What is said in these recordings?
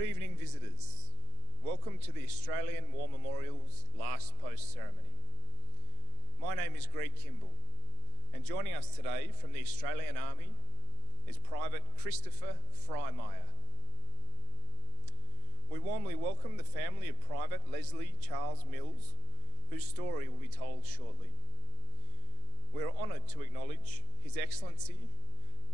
Good evening, visitors. Welcome to the Australian War Memorial's last post ceremony. My name is Greg Kimball, and joining us today from the Australian Army is Private Christopher Freimeyer. We warmly welcome the family of Private Leslie Charles Mills, whose story will be told shortly. We are honoured to acknowledge His Excellency,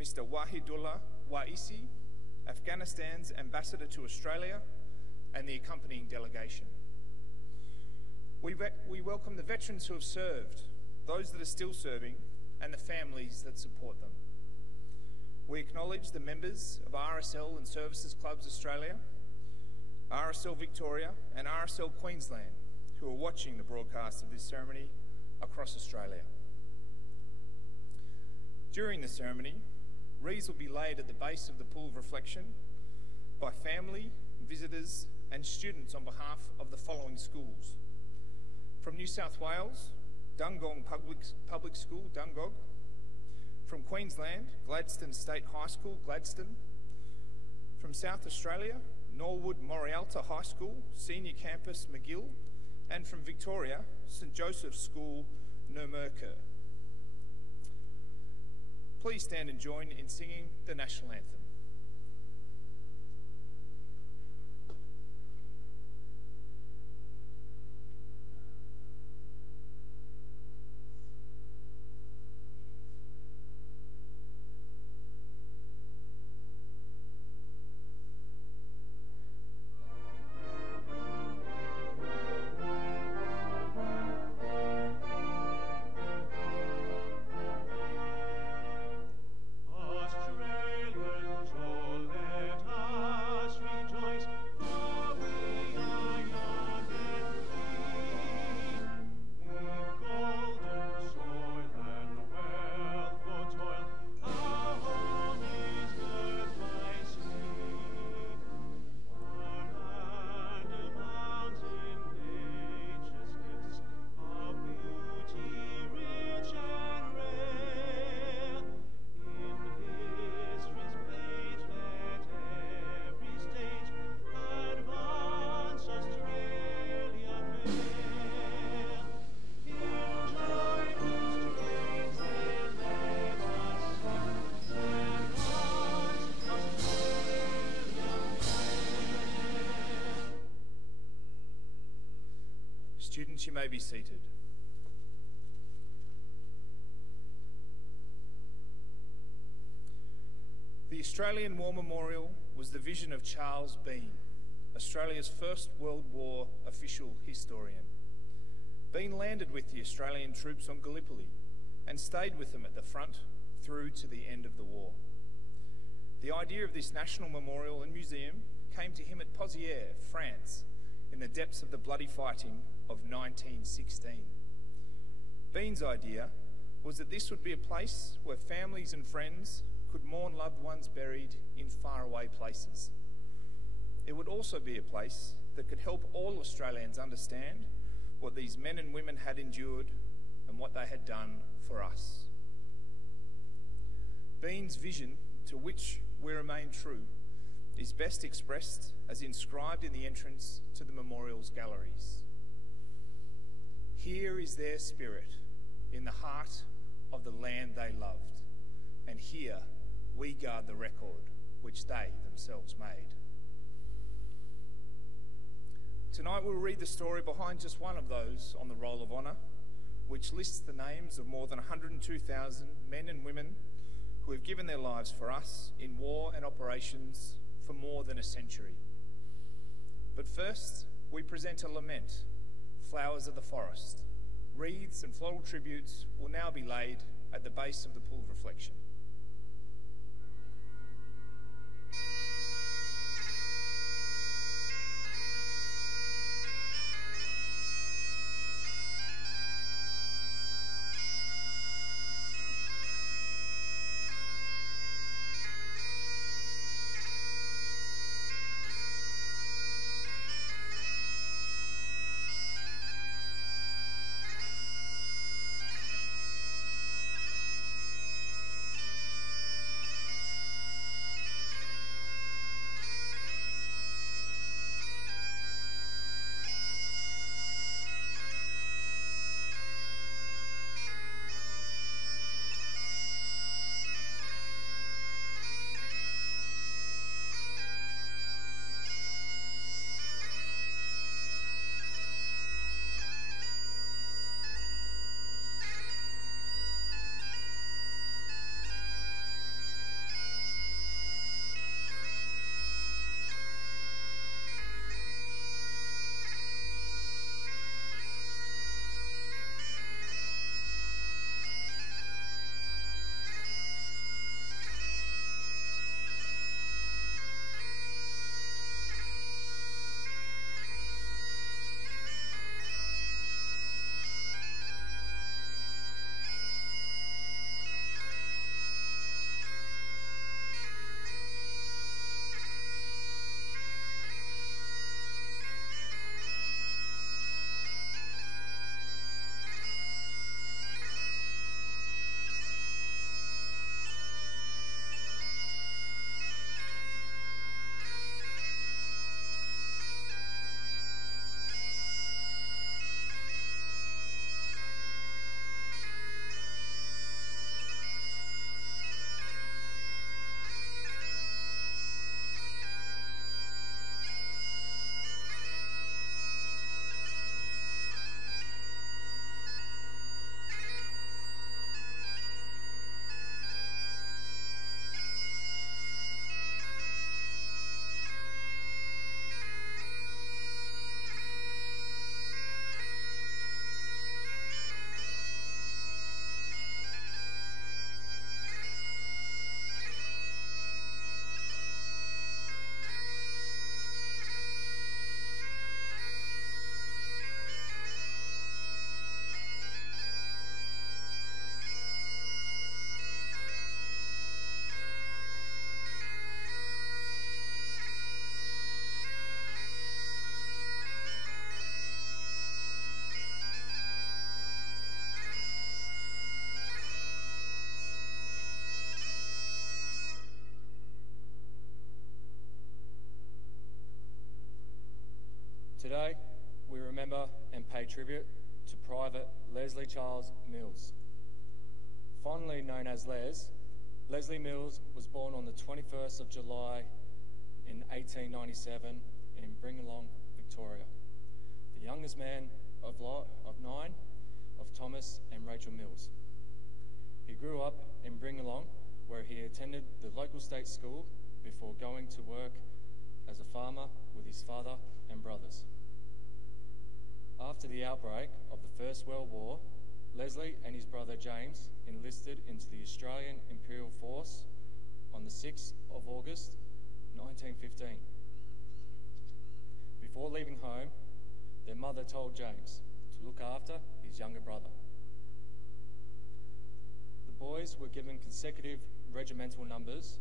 Mr. Wahidullah Waisi, Afghanistan's Ambassador to Australia, and the accompanying delegation. We welcome the veterans who have served, those that are still serving, and the families that support them. We acknowledge the members of RSL and Services Clubs Australia, RSL Victoria, and RSL Queensland who are watching the broadcast of this ceremony across Australia. During the ceremony, wreaths will be laid at the base of the pool of reflection by family, visitors and students on behalf of the following schools. From New South Wales, Dungong Public School, Dungog. From Queensland, Gladstone State High School, Gladstone. From South Australia, Norwood Morialta High School, Senior Campus, McGill. And from Victoria, St Joseph's School, Nurmerker. Please stand and join in singing the National Anthem. Students, you may be seated. The Australian War Memorial was the vision of Charles Bean, Australia's First World War official historian. Bean landed with the Australian troops on Gallipoli and stayed with them at the front through to the end of the war. The idea of this national memorial and museum came to him at Pozières, France, in the depths of the bloody fighting of 1916. Bean's idea was that this would be a place where families and friends could mourn loved ones buried in faraway places. It would also be a place that could help all Australians understand what these men and women had endured and what they had done for us. Bean's vision, to which we remain true, is best expressed as inscribed in the entrance to the memorial's galleries. Here is their spirit in the heart of the land they loved, and here we guard the record which they themselves made. Tonight we'll read the story behind just one of those on the Roll of Honour, which lists the names of more than 102,000 men and women who have given their lives for us in war and operations for more than a century. But first, we present a lament, Flowers of the Forest. Wreaths and floral tributes will now be laid at the base of the pool of reflection. Today, we remember and pay tribute to Private Leslie Charles Mills. Fondly known as Les, Leslie Mills was born on the 21st of July in 1897 in Bringalong, Victoria, the youngest man of 9 of Thomas and Rachel Mills. He grew up in Bringalong, where he attended the local state school before going to work as a farmer with his father and brothers. After the outbreak of the First World War, Leslie and his brother James enlisted into the Australian Imperial Force on the 6th of August 1915. Before leaving home, their mother told James to look after his younger brother. The boys were given consecutive regimental numbers,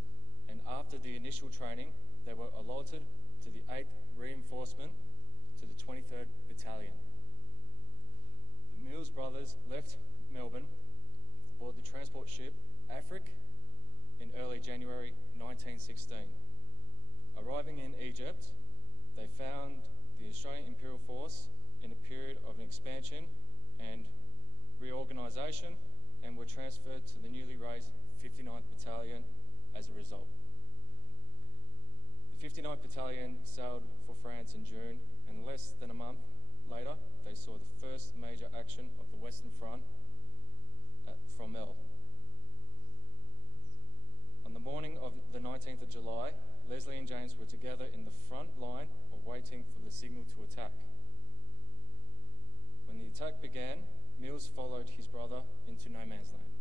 and after the initial training, they were allotted to the 8th Reinforcement to the 23rd Battalion. The Mills brothers left Melbourne aboard the transport ship Afric in early January 1916. Arriving in Egypt, they found the Australian Imperial Force in a period of expansion and reorganisation, and were transferred to the newly raised 59th Battalion as a result. The 59th Battalion sailed for France in June, and less than a month later, they saw the first major action of the Western Front at Fromelles. On the morning of the 19th of July, Leslie and James were together in the front line, awaiting for the signal to attack. When the attack began, Mills followed his brother into no man's land.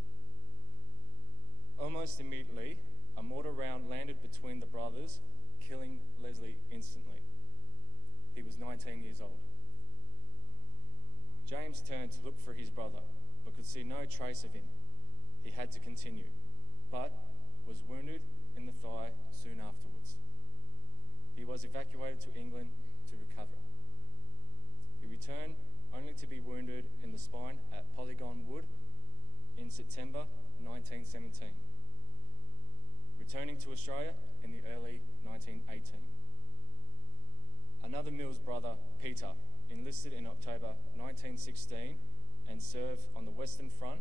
Almost immediately, a mortar round landed between the brothers, killing Leslie instantly. He was 19 years old. James turned to look for his brother, but could see no trace of him. He had to continue, but was wounded in the thigh soon afterwards. He was evacuated to England to recover. He returned only to be wounded in the spine at Polygon Wood in September 1917, returning to Australia in the early 1918. Another Mills brother, Peter, enlisted in October 1916 and served on the Western Front,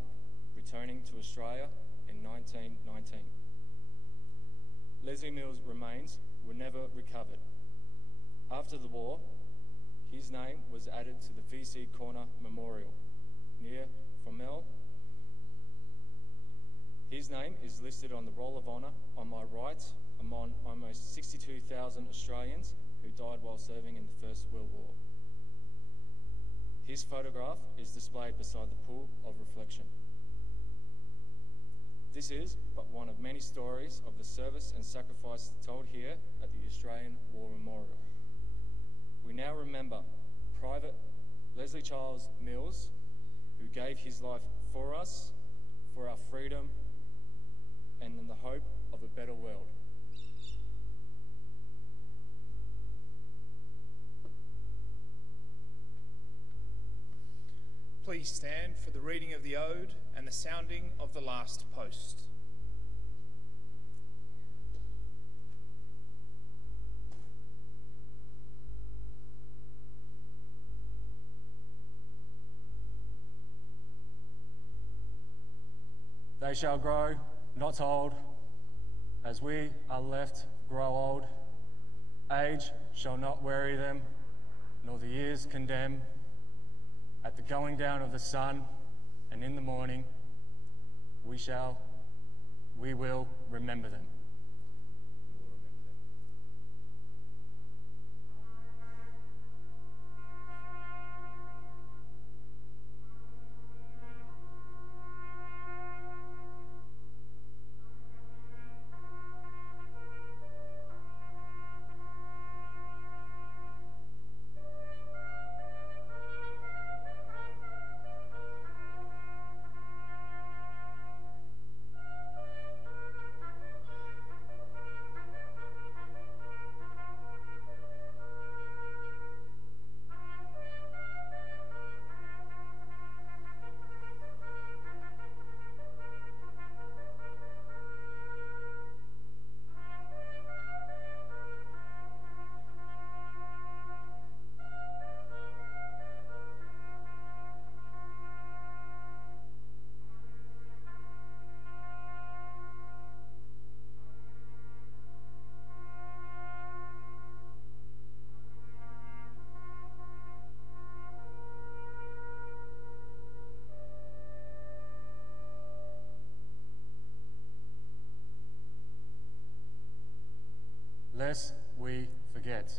returning to Australia in 1919. Leslie Mills' remains were never recovered. After the war, his name was added to the VC Corner Memorial near Fromelles. His name is listed on the Roll of Honour on my right among almost 62,000 Australians who died while serving in the First World War. His photograph is displayed beside the pool of reflection. This is but one of many stories of the service and sacrifice told here at the Australian War Memorial. We now remember Private Leslie Charles Mills, who gave his life for us, for our freedom, and in the hope of a better world. Please stand for the reading of the Ode and the sounding of the last post. They shall grow, not old, as we are left grow old. Age shall not weary them, nor the years condemn. At the going down of the sun and in the morning, we will remember them. lest we forget.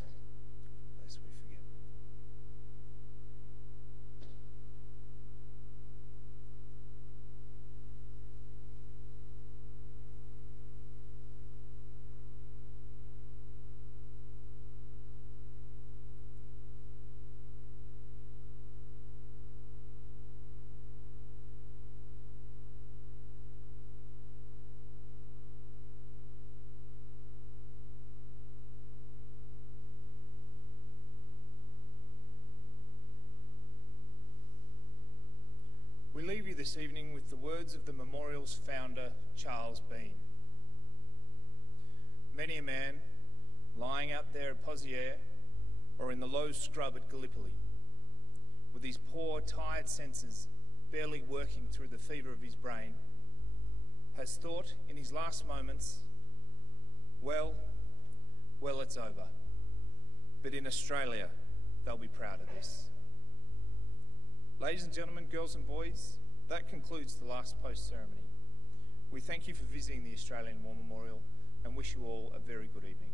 Lest we forget. We leave you this evening with the words of the memorial's founder, Charles Bean. Many a man, lying out there at Pozières or in the low scrub at Gallipoli, with his poor, tired senses barely working through the fever of his brain, has thought in his last moments, well, it's over. But in Australia, they'll be proud of this. Ladies and gentlemen, girls and boys, that concludes the last post ceremony. We thank you for visiting the Australian War Memorial and wish you all a very good evening.